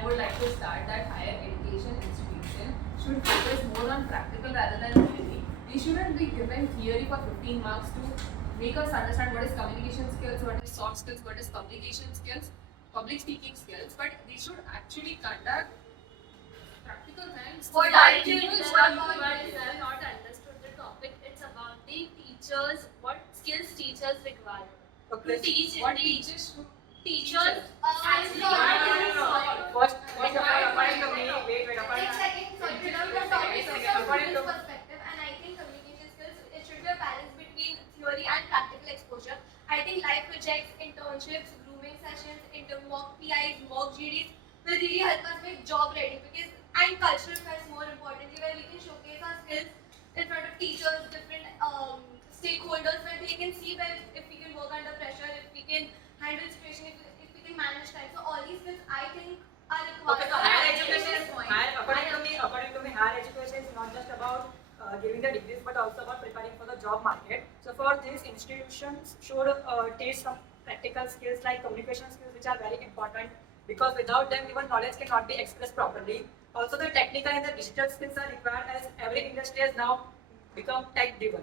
I would like to start that higher education institution should focus more on practical rather than theory. We shouldn't be given theory for 15 marks to make us understand what is communication skills, what is soft skills, what is communication skills, public speaking skills, but they should actually conduct practical things. What attitude is about this? I have not understood the topic. It's about the teachers, what skills teachers require. Okay. To teach What the teachers should teachers actually First of all, according to me, wait, According to perspective, and I think communication skills, it should be a balance between theory and practical exposure. I think live projects, internships, grooming sessions, mock PIs, mock GDs will really help us make job ready, because and cultural fairs more importantly, where we can showcase our skills in front of teachers, different stakeholders, where they can see where if we can work under pressure, if we can handle situation, if we can manage time. So all these skills I think are required. okay, so higher education, according to me, higher education is not just about giving the degrees, but also about preparing for the job market. So for these institutions should teach some practical skills like communication skills, which are very important, because without them, even knowledge cannot be expressed properly. Also, the technical and the digital skills are required, as every industry has now become tech-driven.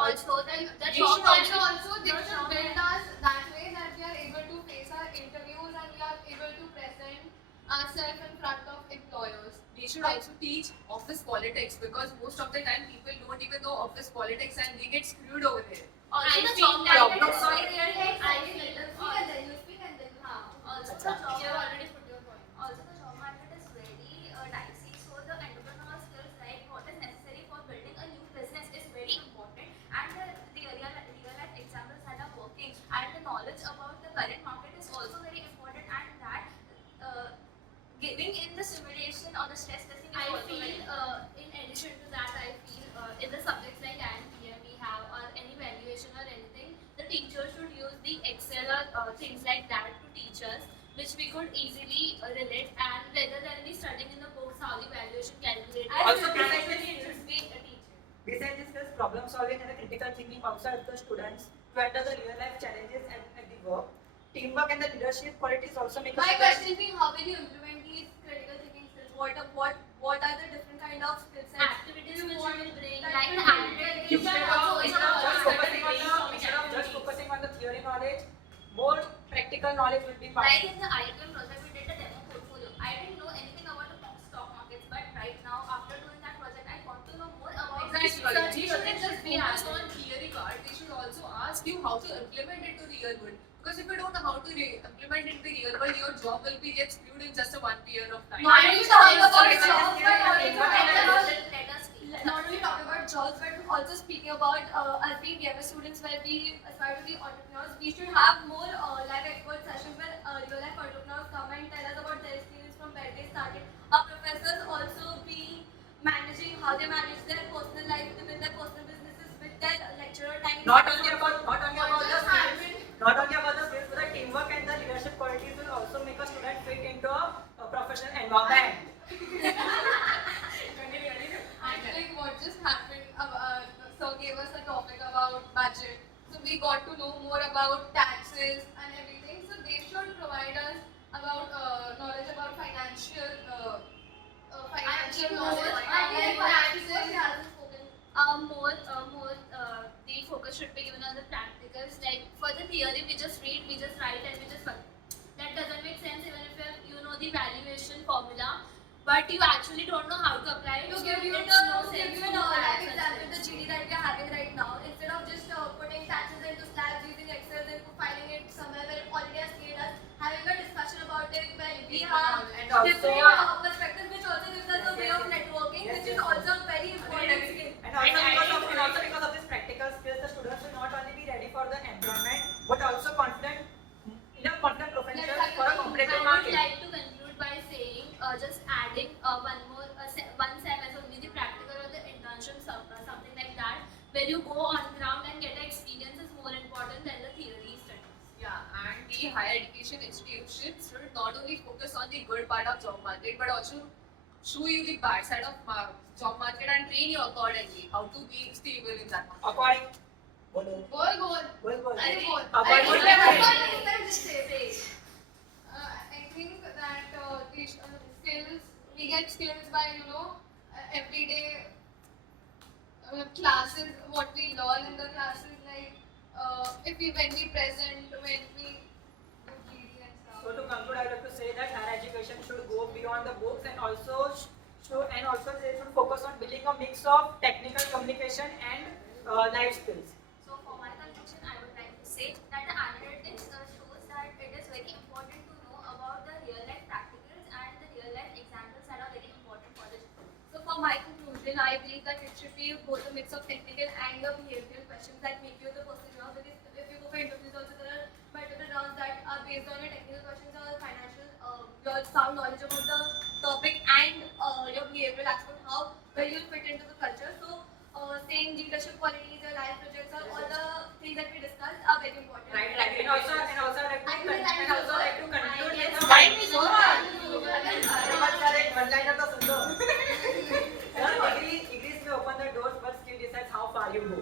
also the They job should also they should build us that way that we are able to face our interviews and we are able to present ourselves in front of employers. They should also teach office politics, because most of the time people don't even know office politics and they get screwed over there. Also I the feel job problem market is solving. very You speak and then also Achha. the job You have already put your point. Also, the job market is very dicey. So, the entrepreneurial skills, like what is necessary for building a new business, is very important. And the real life examples that are working, and the knowledge about the current market is also very important. And that giving in the simulation or the stress testing is I also feel very in addition to that, I feel in the subjects like ANPM we have or any valuation or anything, the teacher should use the Excel or things like that to teach us, which we could easily relate, and rather than be studying in the books how the valuation calculated. Also, actually it should be a teacher. Besides this skills, problem solving and the critical thinking also help the students to handle the real life challenges and at the work. Teamwork and the leadership qualities also make us my question being, how will you implement these critical thinking skills? What are the different kind of skill sets? Activities which you will bring, Like like the to activity. you Instead can also of just focusing on the theory knowledge, more practical knowledge will be Like found. in the IIM project, we did a demo portfolio. I didn't know anything about the stock markets, but right now, after doing that project, I got to know more about Exactly. Research They shouldn't just projects focus on theory part. They should also ask you how to implement it to real world. Because if you don't know how to implement it in the real world, your job will be get screwed in just a 1 year of time. Not only talking about Sorry, jobs, but let us not only talking about jobs, but also speaking about us being BMS students, where we aspire to be entrepreneurs. We should have more live expert sessions where real life entrepreneurs come and tell us about their experience from where they started. Our professors also be managing how they manage their personal life with their personal businesses, with their lecturer time. Not only about the skills, but the teamwork and the leadership qualities will also make a student fit into a professional environment. I think what just happened, sir gave us a topic about budget. So we got to know more about taxes and everything. So they should provide us about knowledge about financial knowledge and taxes. The focus should be given on the practicals. Like for the theory, we just read, we just write, and we just forget. That doesn't make sense even if you know the valuation formula, but you actually don't know how to apply it. To so give you it's an no sense to live add such example, things. the GD that we are having right now, instead of just putting taxes into slabs using Excel and filing it somewhere where it already has cleared us, having a discussion about it where we have And also, different perspectives, which also gives us a way of networking, which is also a very important skill. And also because of this practical skills, the students will not only be ready for the employment, but also confident professionals for a competitive I would market. like to conclude by saying, just adding one sem as only the practical or the internship, something like that, where you go on ground and get experience is more important than the theory studies. Yeah, and the higher education institutions should not only focus on the good part of job market, but also show you the bad side of job market and train you accordingly how to be stable in that market. According, Boy. I think I think that skills. We get skills by everyday classes, what we learn in the classes, like when we present, when we do GD and stuff. So to conclude, I would like to say that higher education should go beyond the books and also they should focus on building a mix of technical communication and life skills. So for my conclusion, I would like to say that the analytics shows that it is very important to know about the real life practicals and the real life examples that are very important for the student. So for my conclusion, I believe that it should be both a mix of technical and the behavioral questions that make you the person you are. Because if you go for interviews, also there are multiple rounds that are based on your technical questions or financial, your sound knowledge about the topic and your behavioral aspect, how well you fit into the culture. So saying leadership qualities, your life projects, or all the things that we discussed are very important. Right. And also I'd like to conclude with a Time is over. one liner तो सुन लो. Sir, degrees may open the doors, but skill decides how far you go.